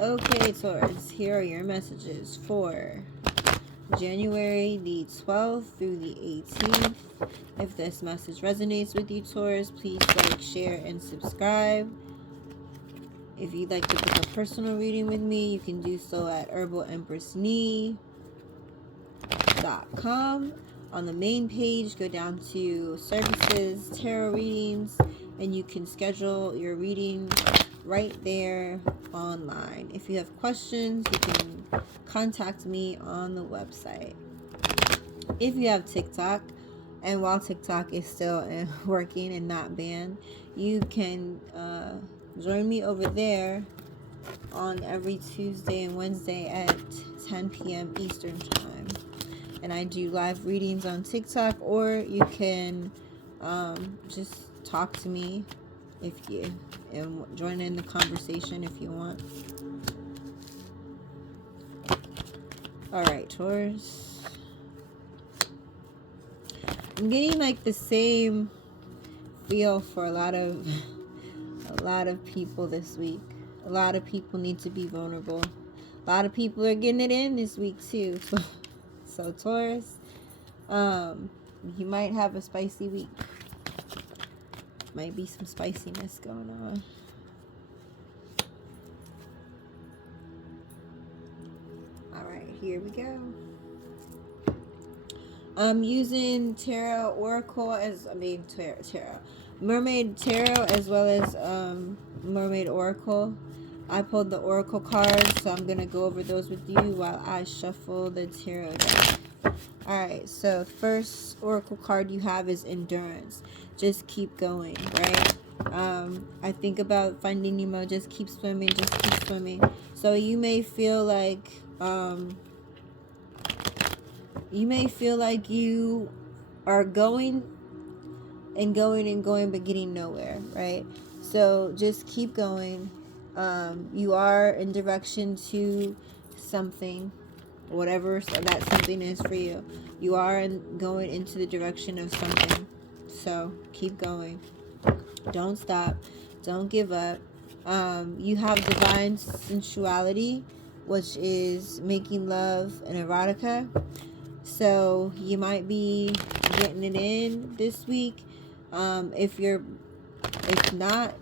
Okay, Taurus, here are your messages for January the 12th through the 18th. If this message resonates with you, Taurus, please like, share, and subscribe. If you'd like to book a personal reading with me, you can do so at Herbal Empress Nee.com. On the main page, go down to services, tarot readings, and you can schedule your reading right there online. If you have questions, you can contact me on the website. If you have TikTok, and while TikTok is still working and not banned, you can join me over there on every Tuesday and Wednesday at 10 p.m. Eastern Time. And I do live readings on TikTok, or you can just talk to me if you and join in the conversation if you want. All right, Taurus. I'm getting like the same feel for a lot of people this week. A lot of people need to be vulnerable. A lot of people are getting it in this week too. So Taurus, you might have a spicy week. Might be some spiciness going on. All right, here we go. I'm using Tarot Oracle Tarot Mermaid Tarot as well as Mermaid Oracle. I pulled the Oracle cards, so I'm going to go over those with you while I shuffle the Tarot deck. Alright, so first Oracle card you have is Endurance. Just keep going, right? I think about Finding Nemo, just keep swimming, just keep swimming. So you may feel like you are going and going and going but getting nowhere, right? So just keep going. You are in direction to something, whatever that something is for you. You are going into the direction of something. So keep going. Don't stop. Don't give up. You have divine sensuality, which is making love and erotica. So you might be getting it in this week. If not,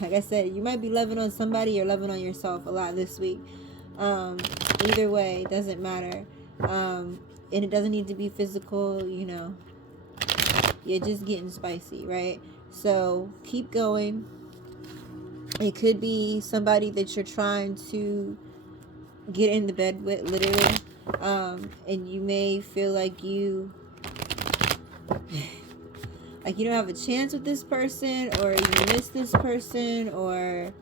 like I said, you might be loving on somebody or loving on yourself a lot this week. Either way, it doesn't matter. And it doesn't need to be physical, You're just getting spicy, right? So keep going. It could be somebody that you're trying to get in the bed with, literally. And you may feel like you don't have a chance with this person, or you miss this person, or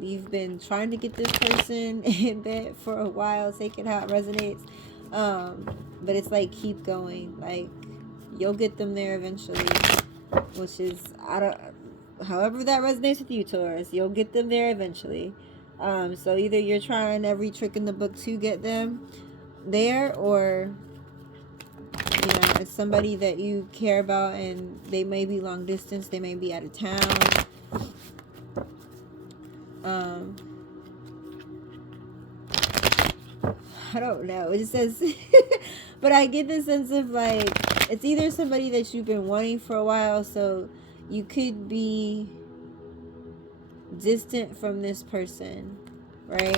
you've been trying to get this person in bed for a while. Take it how it resonates. But it's like, keep going. Like, you'll get them there eventually, which is, however that resonates with you, Taurus, you'll get them there eventually. So either you're trying every trick in the book to get them there, or it's somebody that you care about and they may be long distance, they may be out of town. I don't know. It just says, but I get the sense of like, it's either somebody that you've been wanting for a while, so you could be distant from this person, right?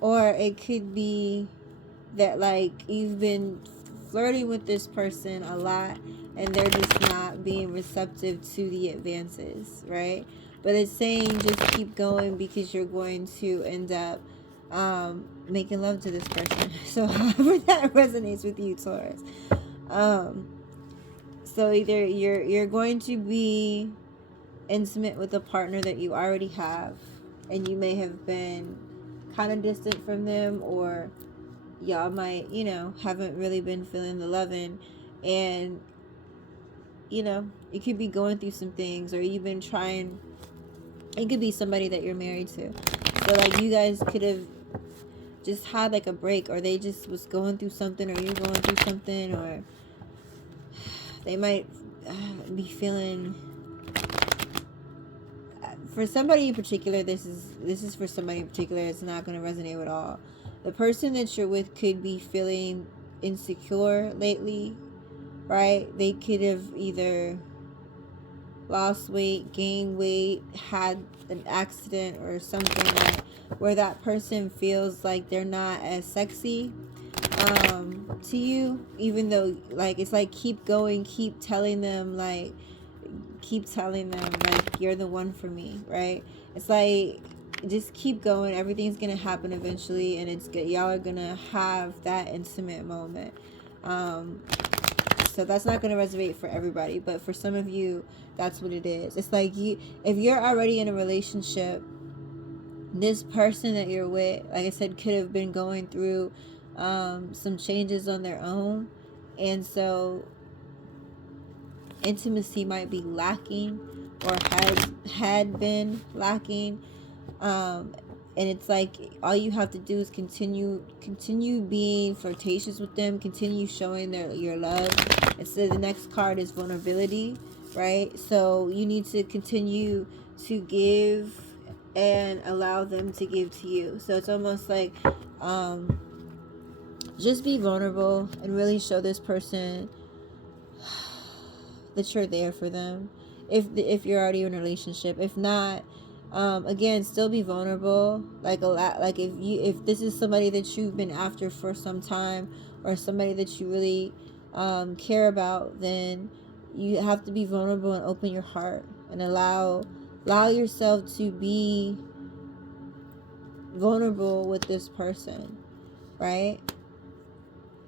Or it could be that like you've been flirting with this person a lot and they're just not being receptive to the advances, right? But it's saying just keep going, because you're going to end up making love to this person. So however that resonates with you, Taurus. So either you're going to be intimate with a partner that you already have, and you may have been kind of distant from them, or y'all might, haven't really been feeling the loving, and you could be going through some things, or you've been trying. It could be somebody that you're married to, so like you guys could have just had like a break, or they just was going through something, or you're going through something, or they might be feeling for somebody in particular, this is for somebody in particular. It's not going to resonate with all. The person that you're with could be feeling insecure lately, right? They could have either lost weight, gained weight, had an accident or something, like where that person feels like they're not as sexy to you, even though, like, it's like keep going, keep telling them like you're the one for me, right? It's like just keep going, everything's gonna happen eventually, and it's good, y'all are gonna have that intimate moment. So that's not going to resonate for everybody, but for some of you, that's what it is. It's like if you're already in a relationship, this person that you're with, like I said, could have been going through some changes on their own, and so intimacy might be lacking, or had been lacking. And it's like all you have to do is continue being flirtatious with them, continue showing your love. And so the next card is vulnerability, right? So you need to continue to give and allow them to give to you. So it's almost like just be vulnerable and really show this person that you're there for them, if you're already in a relationship. If not, again, still be vulnerable. Like a lot, like if this is somebody that you've been after for some time, or somebody that you really care about, then you have to be vulnerable and open your heart and allow yourself to be vulnerable with this person, right?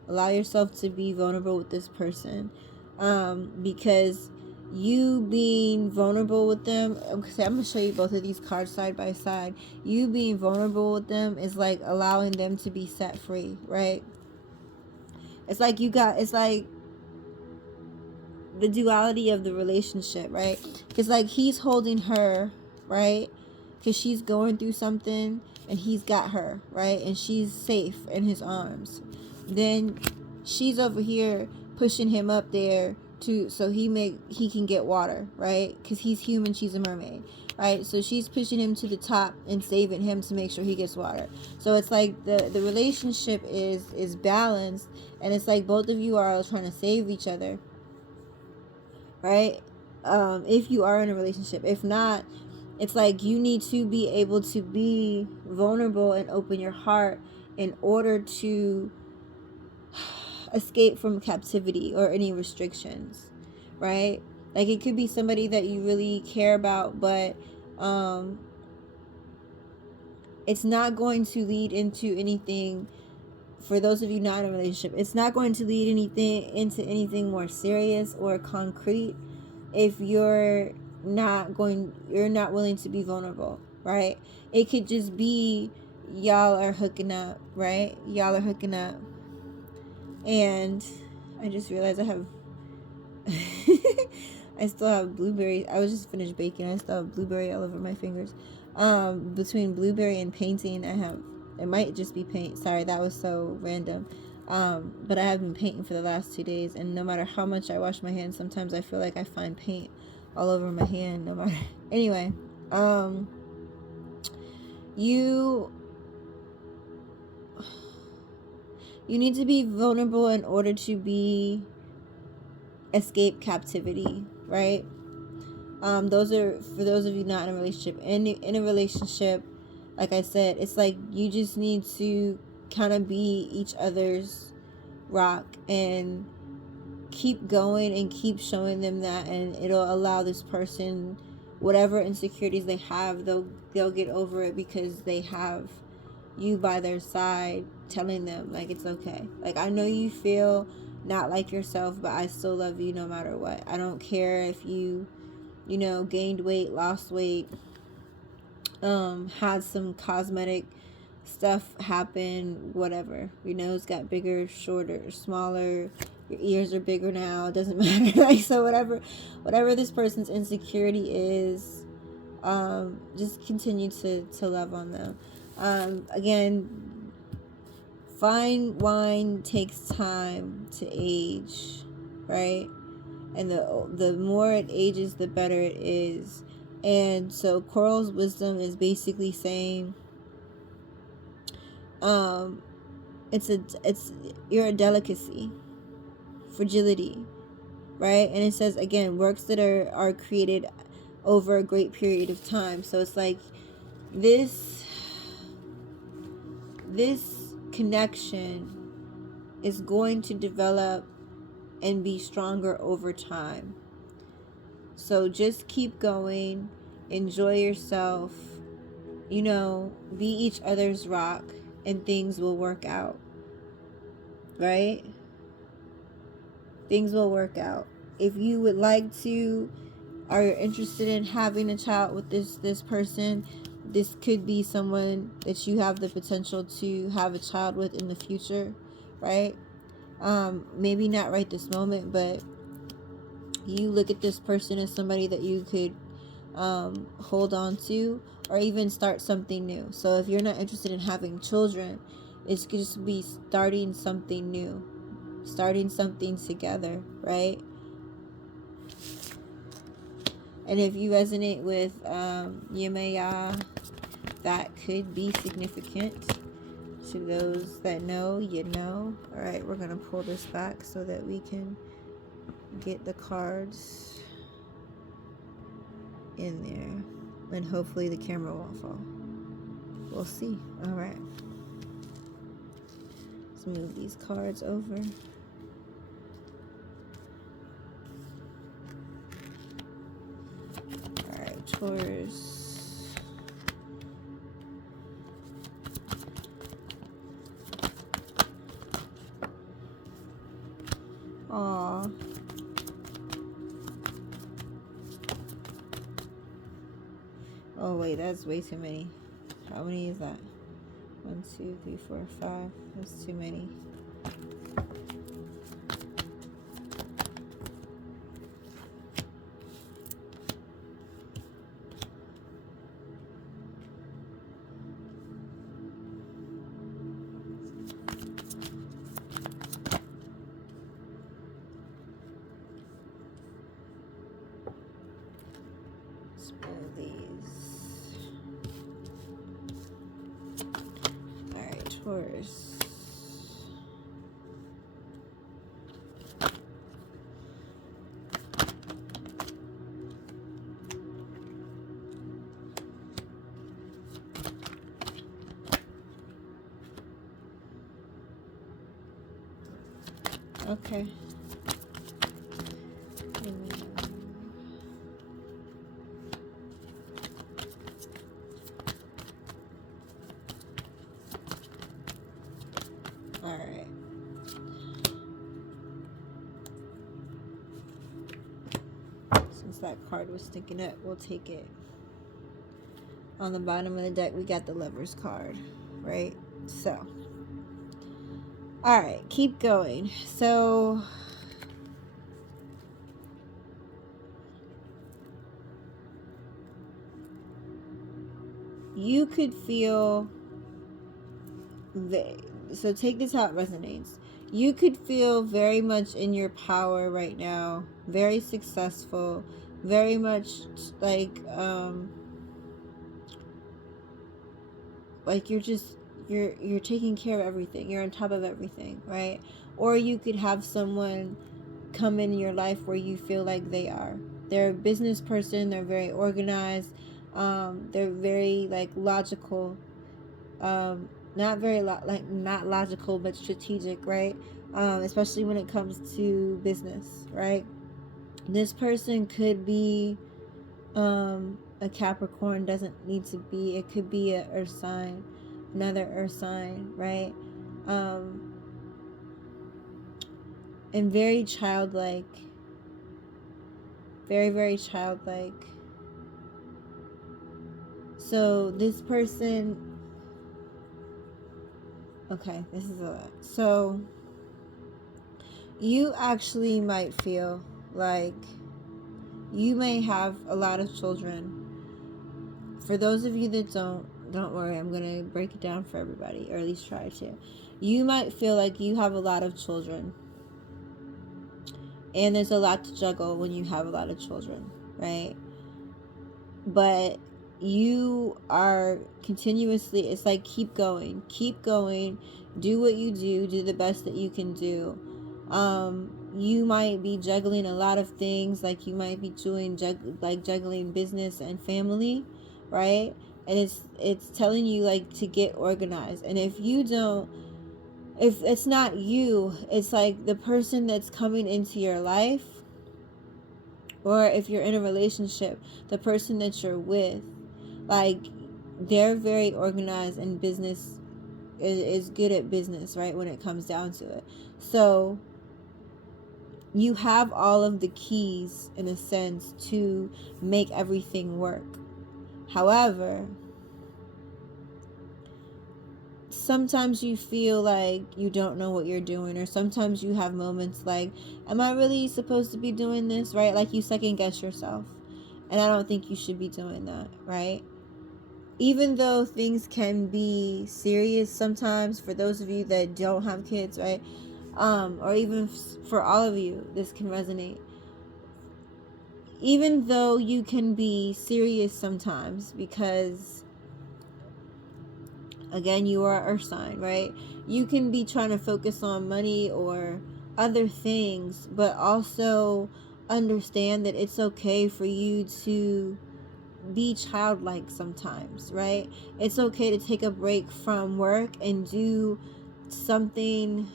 Allow yourself to be vulnerable with this person, because you being vulnerable with them, okay, I'm going to show you both of these cards side by side. You being vulnerable with them is like allowing them to be set free, right? It's like it's like the duality of the relationship, right? It's like he's holding her, right? Because she's going through something, and he's got her, right? And she's safe in his arms. Then she's over here pushing him up there so he can get water, right? Because he's human, she's a mermaid, right? So she's pushing him to the top and saving him to make sure he gets water. So it's like the relationship is balanced, and it's like both of you are trying to save each other, right? If you are in a relationship. If not, it's like you need to be able to be vulnerable and open your heart in order to escape from captivity or any restrictions, right? Like it could be somebody that you really care about, but it's not going to lead into anything. For those of you not in a relationship, it's not going to lead into anything more serious or concrete if you're not willing to be vulnerable, right? It could just be y'all are hooking up, right? Y'all are hooking up, and I just realized I have I still have blueberry. I was just finished baking. I still have blueberry all over my fingers. Between blueberry and painting, it might just be paint. Sorry, that was so random. But I have been painting for the last 2 days, and no matter how much I wash my hands, sometimes I feel like I find paint all over my hand. No matter. Anyway, you need to be vulnerable in order to escape captivity, right? Those are for those of you not in a relationship. In a relationship, like I said, it's like you just need to kind of be each other's rock and keep going and keep showing them that, and it'll allow this person, whatever insecurities they have, they'll get over it because they have you by their side telling them like it's okay. Like, I know you feel not like yourself, but I still love you no matter what. I don't care if you gained weight, lost weight, had some cosmetic stuff happen, whatever. Your nose got bigger, shorter, smaller, your ears are bigger now, it doesn't matter. Like, so whatever this person's insecurity is, just continue to love on them. Again, fine wine takes time to age, right? And the more it ages, the better it is. And so Coral's wisdom is basically saying, it's you're a delicacy, fragility, right? And it says again, works that are created over a great period of time. So it's like this connection is going to develop and be stronger over time. So just keep going, enjoy yourself, be each other's rock, and things will work out, right? Things will work out. If you would like to, are interested in having a child with this person, this could be someone that you have the potential to have a child with in the future, right? Maybe not right this moment, but you look at this person as somebody that you could hold on to, or even start something new. So if you're not interested in having children, it's just be starting something new, starting something together, right? And if you resonate with Yemaya, that could be significant. To those that know, you know. All right, we're gonna pull this back so that we can get the cards in there, and hopefully the camera won't fall. We'll see. All right, let's move these cards over. All right, Taurus. Aw. Oh wait, that's way too many. How many is that? 1, 2, 3, 4, 5. That's too many. Taurus. Okay. All right. Since that card was sticking up, we'll take it. On the bottom of the deck, we got the Lover's card, right? So, all right, keep going. So, you could feel so take this how it resonates. You could feel very much in your power right now, very successful, very much like you're taking care of everything, you're on top of everything, right? Or you could have someone come in your life where you feel like they're a business person, they're very organized, they're very like logical, not very not logical but strategic, right? Especially when it comes to business, right? This person could be a Capricorn, doesn't need to be, it could be a earth sign, another earth sign, right? And very childlike, very, very childlike. So this person, okay, this is a lot. So you actually might feel like you may have a lot of children. For those of you that don't worry, I'm going to break it down for everybody, or at least try to. You might feel like you have a lot of children. And there's a lot to juggle when you have a lot of children, right? but you are continuously, it's like keep going, do what you do the best that you can do. You might be juggling a lot of things, like you might be doing juggling business and family, right? And it's telling you like to get organized. And if you don't, if it's not you, it's like the person that's coming into your life, or if you're in a relationship, the person that you're with, like they're very organized, and business is good at business, right, when it comes down to it. So you have all of the keys in a sense to make everything work. However, sometimes you feel like you don't know what you're doing, or sometimes you have moments like, am I really supposed to be doing this, right? Like you second guess yourself. And I don't think you should be doing that, right? Even though things can be serious sometimes for those of you that don't have kids, right? Or even for all of you, this can resonate. Even though you can be serious sometimes, because again, you are earth sign, right? You can be trying to focus on money or other things, but also understand that it's okay for you to be childlike sometimes, right? It's okay to take a break from work and do something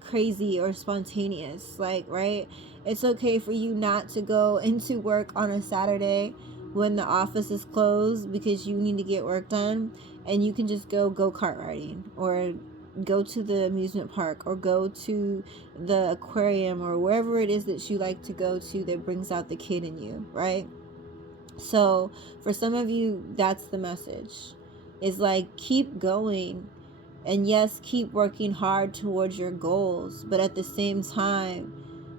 crazy or spontaneous, like, right? It's okay for you not to go into work on a Saturday when the office is closed because you need to get work done, and you can just go kart riding, or go to the amusement park, or go to the aquarium, or wherever it is that you like to go to that brings out the kid in you, right? So for some of you, that's the message. Is like, keep going. And yes, keep working hard towards your goals. But at the same time,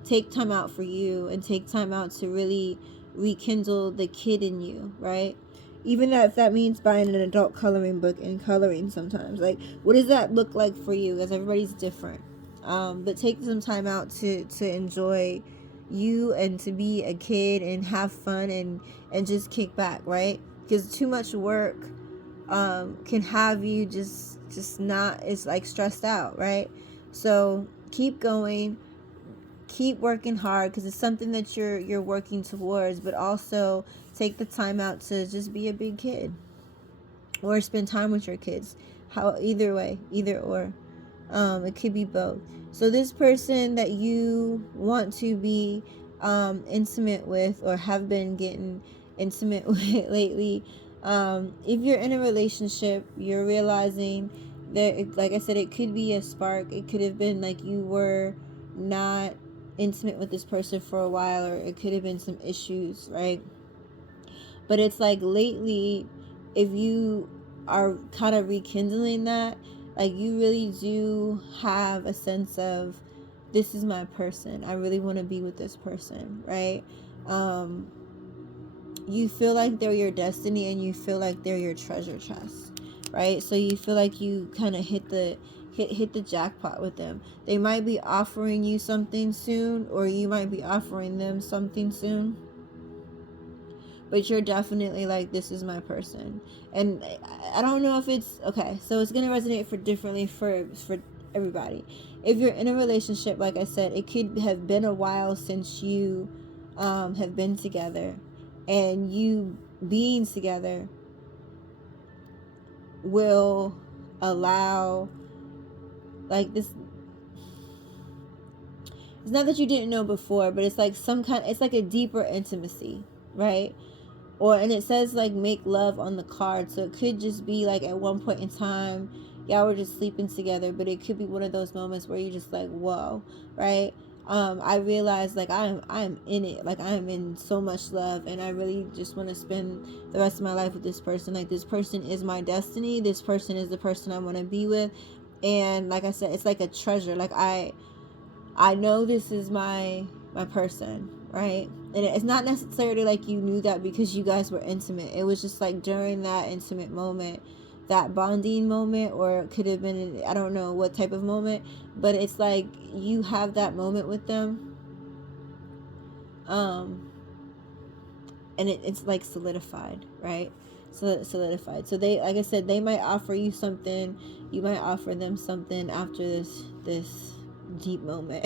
take time out for you, and take time out to really rekindle the kid in you, right? Even if that means buying an adult coloring book and coloring sometimes. Like, what does that look like for you? Because everybody's different. But take some time out to enjoy you, and to be a kid and have fun, and just kick back, right? Because too much work can have you just not, it's like stressed out, right? So keep going, keep working hard, because it's something that you're working towards, but also take the time out to just be a big kid, or spend time with your kids. How, either way, either or. It could be both. So this person that you want to be intimate with, or have been getting intimate with lately, if you're in a relationship, you're realizing that, like I said, it could be a spark. It could have been like you were not intimate with this person for a while, or it could have been some issues, right? But it's like lately, if you are kind of rekindling that, like you really do have a sense of, this is my person, I really want to be with this person, right? You feel like they're your destiny, and you feel like they're your treasure chest, right? So you feel like you kind of hit the jackpot with them. They might be offering you something soon, or you might be offering them something soon, but you're definitely like, this is my person. And I don't know if it's okay, so it's gonna resonate for differently for everybody. If you're in a relationship, like I said, it could have been a while since you have been together, and you being together will allow, like, this, it's not that you didn't know before, but it's like some kind, it's like a deeper intimacy, right? Or, and it says like make love on the card, so it could just be like at one point in time y'all were just sleeping together, but it could be one of those moments where you're just like, whoa, right? I realized like I'm in it, like I am in so much love, and I really just want to spend the rest of my life with this person. Like, this person is my destiny, this person is the person I want to be with. And like I said, it's like a treasure. Like, I know this is my person, right? And it's not necessarily like you knew that because you guys were intimate. It was just like during that intimate moment, that bonding moment, or it could have been, I don't know what type of moment, but it's like you have that moment with them. Um and it's like solidified, right? Solidified. So they, like I said, they might offer you something, you might offer them something after this deep moment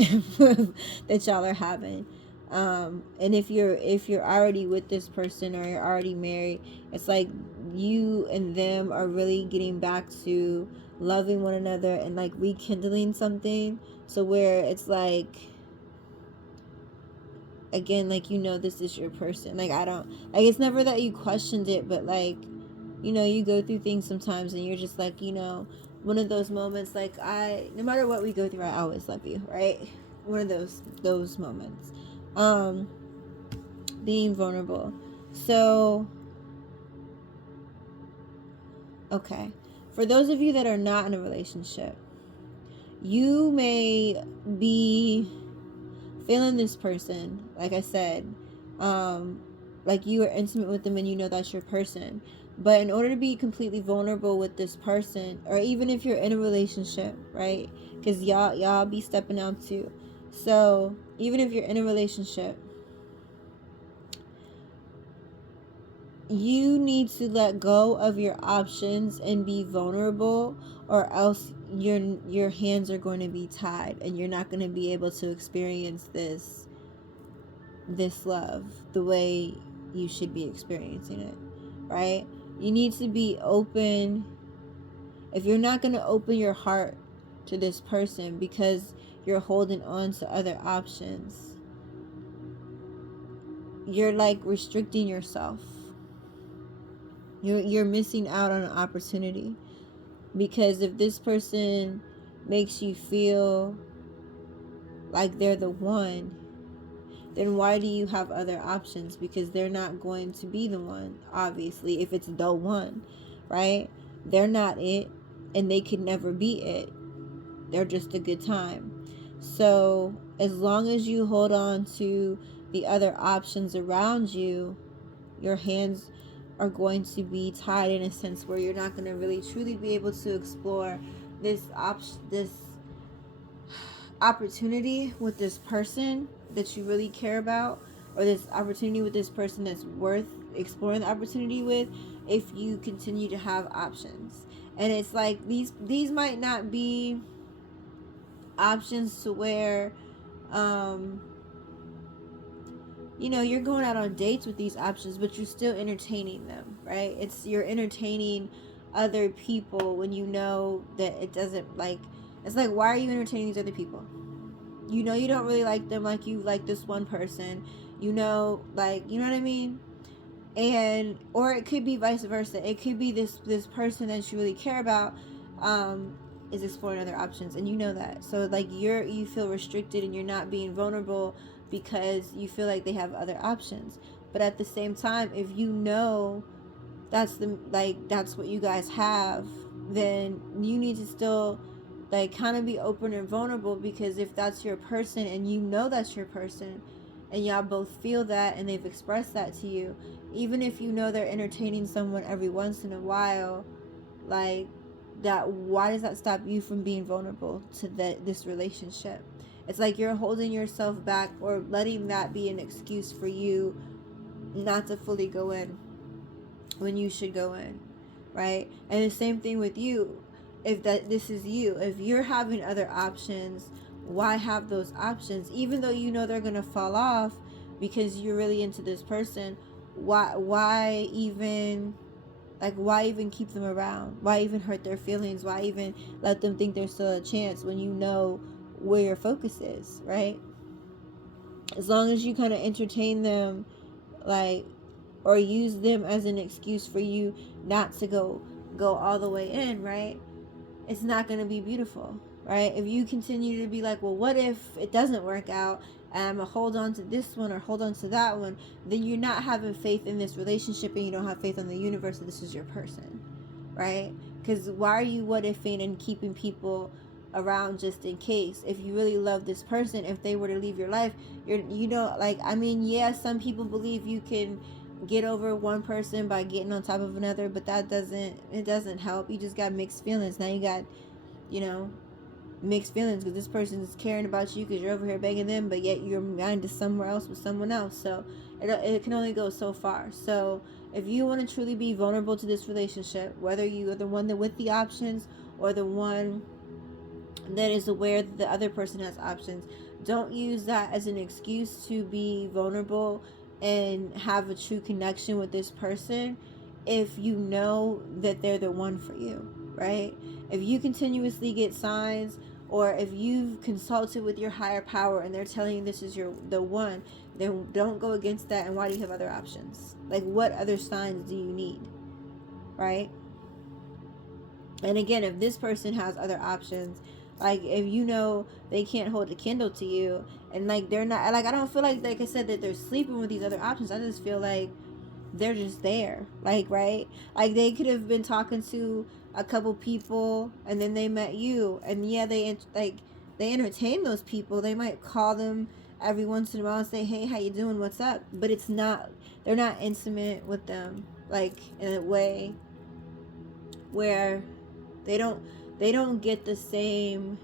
that y'all are having. And if you're already with this person, or you're already married, it's like you and them are really getting back to loving one another and like rekindling something. So where it's like, again, like, this is your person. Like, I don't, like, it's never that you questioned it, but like, you go through things sometimes and you're just like, one of those moments, like, no matter what we go through, I always love you, right? One of those moments. Being vulnerable. So, okay, for those of you that are not in a relationship, you may be feeling this person, like I said, like you are intimate with them and that's your person. But in order to be completely vulnerable with this person, or even if you're in a relationship, right? Because y'all be stepping out too. So even if you're in a relationship, you need to let go of your options and be vulnerable, or else your hands are going to be tied and you're not going to be able to experience this love the way you should be experiencing it, right? You need to be open. If you're not going to open your heart to this person because you're holding on to other options, you're like restricting yourself. You're missing out on an opportunity, because if this person makes you feel like they're the one, then why do you have other options? Because they're not going to be the one, obviously, if it's the one, right? They're not it, and they could never be it. They're just a good time. So as long as you hold on to the other options around you, your hands are going to be tied in a sense where you're not going to really truly be able to explore this opportunity with this person that you really care about, or this opportunity with this person that's worth exploring the opportunity with, if you continue to have options. And it's like these might not be options to where you're going out on dates with these options, but you're still entertaining them, right? You're entertaining other people when you know that it doesn't, like, it's like, why are you entertaining these other people? You don't really like them like you like this one person, like, you know what I mean? And or it could be vice versa. It could be this person that you really care about is exploring other options, and that. So like you feel restricted and you're not being vulnerable because you feel like they have other options. But at the same time, if that's what you guys have, then you need to still like kind of be open and vulnerable, because if that's your person and that's your person, and y'all both feel that and they've expressed that to you, even if they're entertaining someone every once in a while, like that, why does that stop you from being vulnerable to this relationship? It's like you're holding yourself back, or letting that be an excuse for you not to fully go in when you should go in, right? And the same thing with you. If this is you, if you're having other options, why have those options? Even though they're gonna fall off because you're really into this person, why even, like, why even keep them around? Why even hurt their feelings? Why even let them think there's still a chance when you know where your focus is, right? As long as you kind of entertain them, like, or use them as an excuse for you not to go all the way in, right? It's not going to be beautiful, right? If you continue to be like, well, what if it doesn't work out, and I'm gonna hold on to this one or hold on to that one, then you're not having faith in this relationship, and you don't have faith in the universe that this is your person, right? Because why are you what ifing and keeping people around just in case? If you really love this person, if they were to leave your life, like, I mean, yeah, some people believe you can get over one person by getting on top of another, but it doesn't help. You just got mixed feelings. Now you got mixed feelings because this person is caring about you because you're over here begging them, but yet your mind is somewhere else with someone else. So It can only go so far. So if you want to truly be vulnerable to this relationship, whether you are the one that with the options or the one that is aware that the other person has options, don't use that as an excuse to be vulnerable and have a true connection with this person if you know that they're the one for you, right? If you continuously get signs, or if you've consulted with your higher power and they're telling you this is the one, then don't go against that. And why do you have other options? Like, what other signs do you need, right? And again, if this person has other options, like if you know they can't hold a candle to you, and like they're not, like, I don't feel like I said that they're sleeping with these other options. I just feel like they're just there, like, right? Like they could have been talking to a couple people and then they met you, and yeah, they entertain those people. They might call them every once in a while and say, hey, how you doing, what's up? But it's not, they're not intimate with them, like in a way where they don't get the same,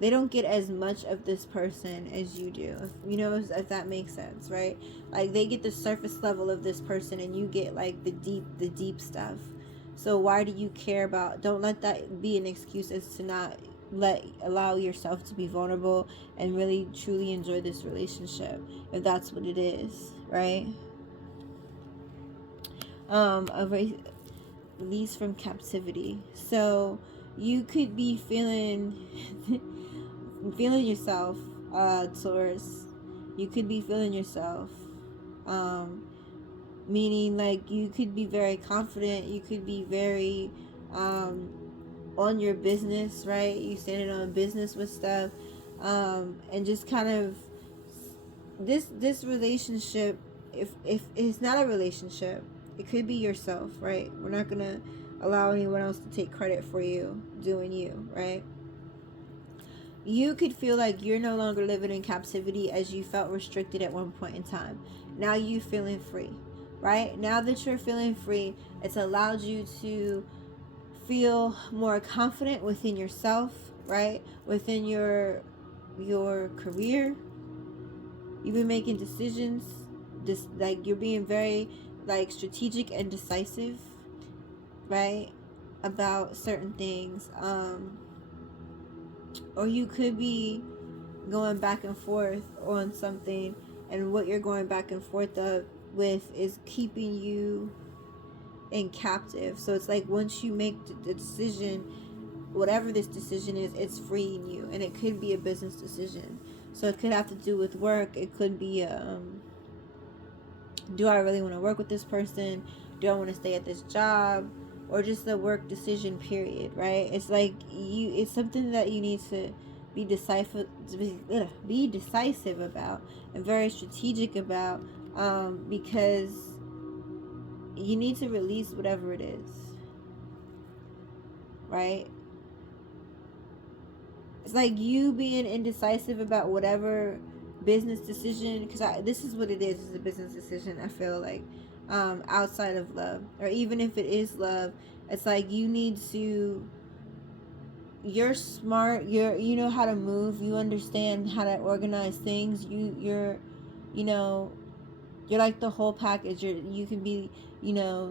they don't get as much of this person as you do, if that makes sense, right? Like they get the surface level of this person and you get like the deep stuff. So why do you care about, don't let that be an excuse as to not allow yourself to be vulnerable and really truly enjoy this relationship, if that's what it is, right? Release from captivity. So you could be feeling yourself, Taurus. You could be feeling yourself, meaning like you could be very confident, you could be very on your business, right? You standing on business with stuff, and just kind of this relationship, if it's not a relationship, it could be yourself, right? We're not gonna allow anyone else to take credit for you doing you, right? You could feel like you're no longer living in captivity as you felt restricted at one point in time. Now you feeling free, right? Now that you're feeling free, it's allowed you to feel more confident within yourself, right? Within your career. You've been making decisions, just like you're being very like strategic and decisive, right? About certain things. Or you could be going back and forth on something, and what you're going back and forth with is keeping you in captive. So it's like once you make the decision, whatever this decision is, it's freeing you. And it could be a business decision, so it could have to do with work. It could be do I really want to work with this person? Do I want to stay at this job? Or just the work decision, period, right? It's like it's something that you need to be decisive about, and very strategic about, because you need to release whatever it is, right? It's like you being indecisive about whatever business decision, because this is what it is. It's a business decision, I feel like, outside of love, or even if it is love, it's like you need to, you're smart, you know how to move, you understand how to organize things, you're you know you're like the whole package. You can be,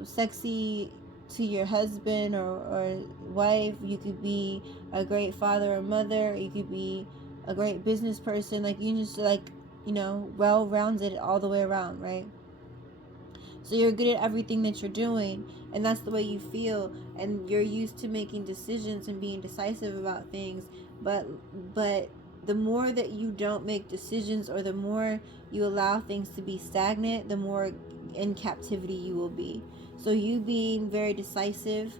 sexy to your husband or wife. You could be a great father or mother. You could be a great business person. Like you just like, well-rounded all the way around, right? So you're good at everything that you're doing, and that's the way you feel, and you're used to making decisions and being decisive about things. But the more that you don't make decisions, or the more you allow things to be stagnant, the more in captivity you will be. So you being very decisive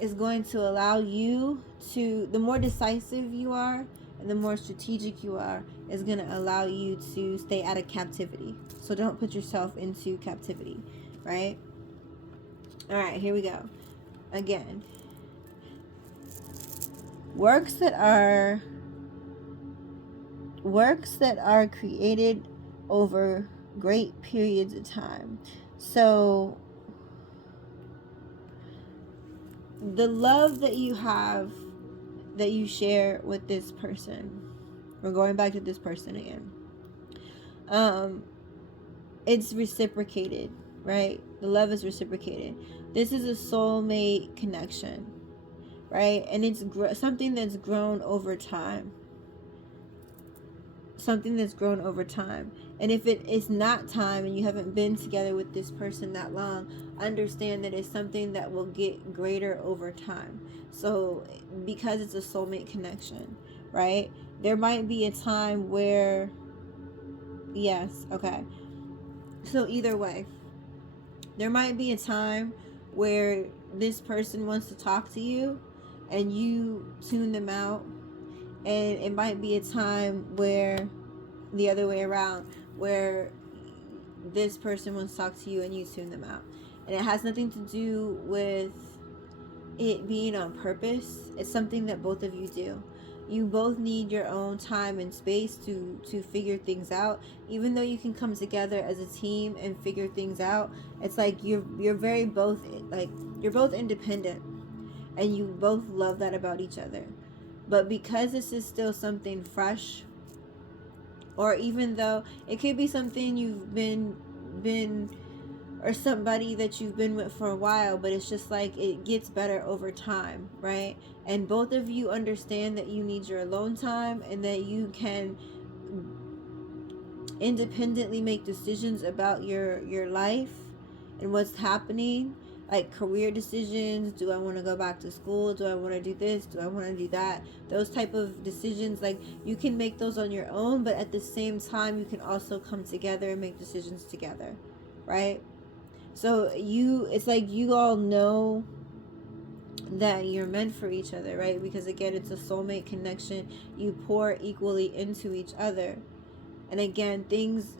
is going to allow you to, the more decisive you are and the more strategic you are, is going to allow you to stay out of captivity. So don't put yourself into captivity, right? All right, here we go. Again, works that are created over great periods of time. So the love that you have, that you share with this person, we're going back to this person again, um it's reciprocated, right? The love is reciprocated. This is a soulmate connection, right? And it's something that's grown over time. Something that's grown over time. And if it is not time and you haven't been together with this person that long, understand that it's something that will get greater over time. So because it's a soulmate connection, right? There might be a time where, yes, okay. So either way, there might be a time where this person wants to talk to you and you tune them out, and it might be a time where the other way around, where this person wants to talk to you and you tune them out. And it has nothing to do with it being on purpose. It's something that both of you do. You both need your own time and space to figure things out. Even though you can come together as a team and figure things out, it's like you're very both, like, you're both independent and you both love that about each other. But because this is still something fresh, or even though it could be something you've been or somebody that you've been with for a while, but it's just like it gets better over time, right? And both of you understand that you need your alone time and that you can independently make decisions about your life and what's happening, like career decisions. Do I want to go back to school? Do I want to do this? Do I want to do that? Those type of decisions, like, you can make those on your own, but at the same time you can also come together and make decisions together, right? So it's like you all know that you're meant for each other, right? Because again, it's a soulmate connection. You pour equally into each other. And again, things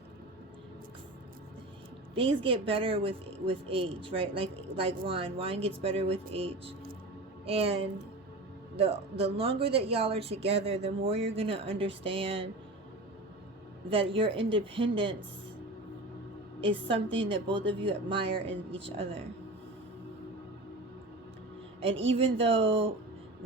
get better with age, right? Like wine gets better with age. And the longer that y'all are together, the more you're going to understand that your independence is something that both of you admire in each other. And even though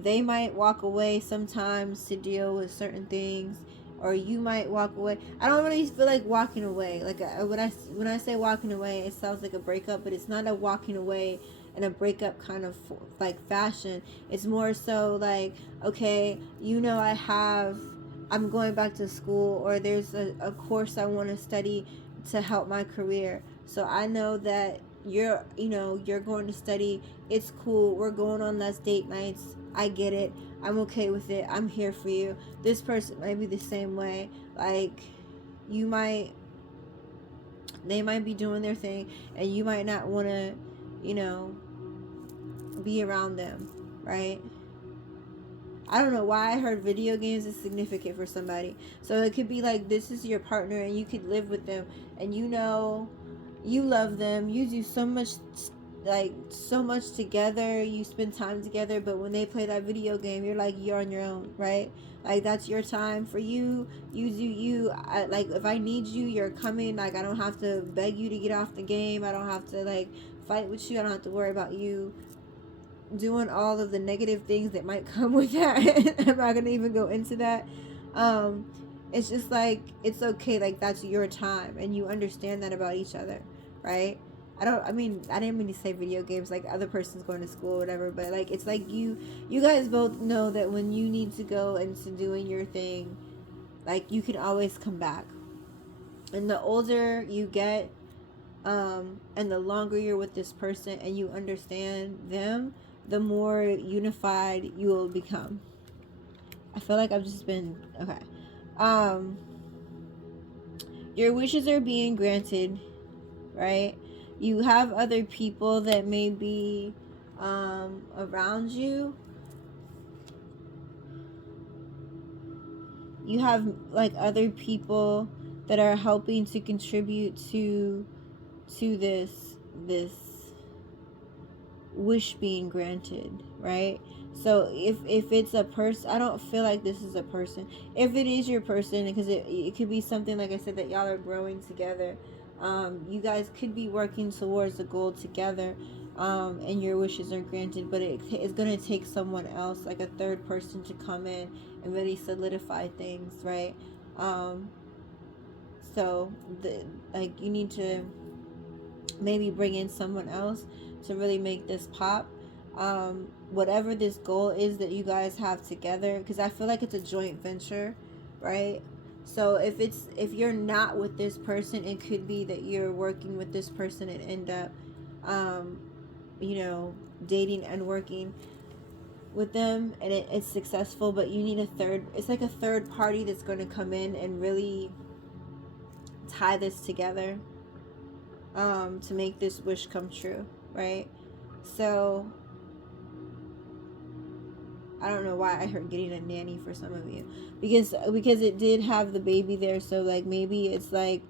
they might walk away sometimes to deal with certain things, or you might walk away, I don't really feel like walking away. Like, when I say walking away, it sounds like a breakup, but it's not a walking away in a breakup kind of like fashion. It's more so like, okay, I'm going back to school, or there's a course I want to study to help my career. So I know that you're going to study. It's cool. We're going on less date nights. I get it. I'm okay with it. I'm here for you. This person might be the same way. Like, they might be doing their thing and you might not want to, be around them, right? I don't know why I heard video games is significant for somebody. So it could be like, this is your partner and you could live with them, and you love them. You do so much together. You spend time together, but when they play that video game, you're on your own, right? Like, that's your time for you. You do you. Like, if I need you, you're coming. Like, I don't have to beg you to get off the game. I don't have to, like, fight with you. I don't have to worry about you doing all of the negative things that might come with that. I'm not gonna even go into that. It's just like, it's okay. Like, that's your time and you understand that about each other, right? I didn't mean to say video games, like other person's going to school or whatever, but like, it's like you guys both know that when you need to go into doing your thing, like, you can always come back. And the older you get, and the longer you're with this person and you understand them, the more unified you will become. I feel like I've just been okay. Your wishes are being granted, right? You have other people that may be around you. You have, like, other people that are helping to contribute to this wish being granted, right? So if it's a person, I don't feel like this is a person. If it is your person, because it could be something, like I said, that y'all are growing together. You guys could be working towards a goal together, and your wishes are granted, but it's going to take someone else, like a third person, to come in and really solidify things, right? So like you need to maybe bring in someone else to really make this pop. Whatever this goal is that you guys have together, because I feel like it's a joint venture, right? So if you're not with this person, it could be that you're working with this person and end up um, dating and working with them, and it's successful, but you need it's like a third party that's going to come in and really tie this together, to make this wish come true, right? So I don't know why I heard getting a nanny for some of you, because it did have the baby there. So like maybe it's like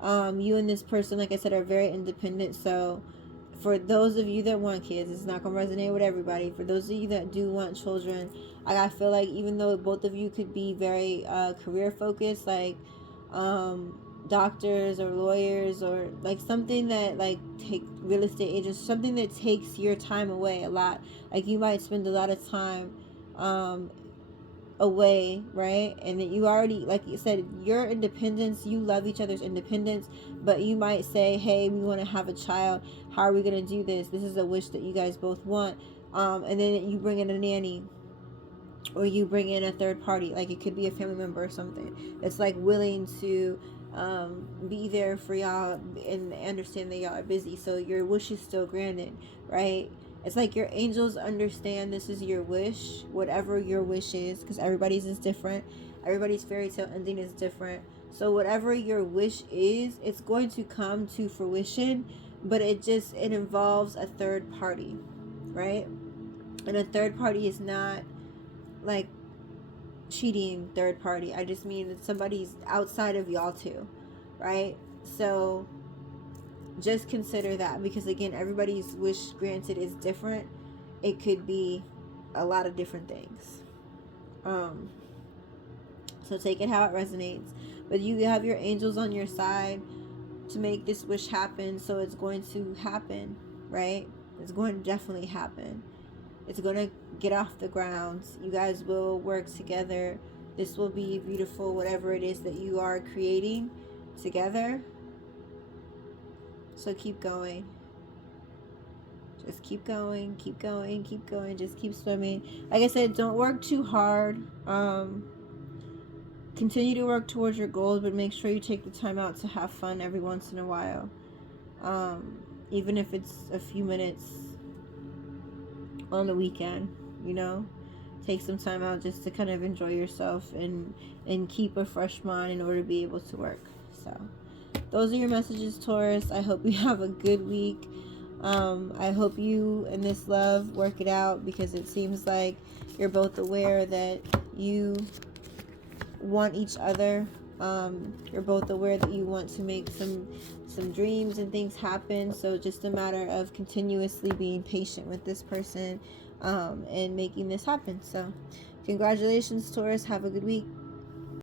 you and this person, like I said, are very independent. So for those of you that want kids, it's not gonna resonate with everybody. For those of you that do want children, I feel like even though both of you could be very career focused, like doctors or lawyers, or like something that like take real estate agents, something that takes your time away a lot. Like you might spend a lot of time um away, right? And that you already, like you said, your independence, you love each other's independence, but you might say, hey, we want to have a child. How are we going to do this? This is a wish that you guys both want. And then you bring in a nanny, or you bring in a third party, like it could be a family member or something. It's like willing to be there for y'all and understand that y'all are busy, so your wish is still granted, right? It's like your angels understand this is your wish, whatever your wish is, because everybody's is different. Everybody's fairy tale ending is different. So whatever your wish is, it's going to come to fruition, but it involves a third party, right? And a third party is not like cheating third party. I just mean that somebody's outside of y'all too, right? So just consider that, because again, everybody's wish granted is different. It could be a lot of different things. So take it how it resonates. But you have your angels on your side to make this wish happen. So it's going to happen, right? It's going to definitely happen. It's going to get off the ground. You guys will work together. This will be beautiful, whatever it is that you are creating together. So keep going. Just keep going, keep going, keep going. Just keep swimming. Like I said, don't work too hard. Continue to work towards your goals, but make sure you take the time out to have fun every once in a while. Even if it's a few minutes on the weekend, take some time out just to kind of enjoy yourself and keep a fresh mind in order to be able to work. So those are your messages, Taurus. I hope you have a good week. I hope you and this love work it out, because it seems like you're both aware that you want each other. You're both aware that you want to make some dreams and things happen. So just a matter of continuously being patient with this person, and making this happen. So congratulations, Taurus. Have a good week.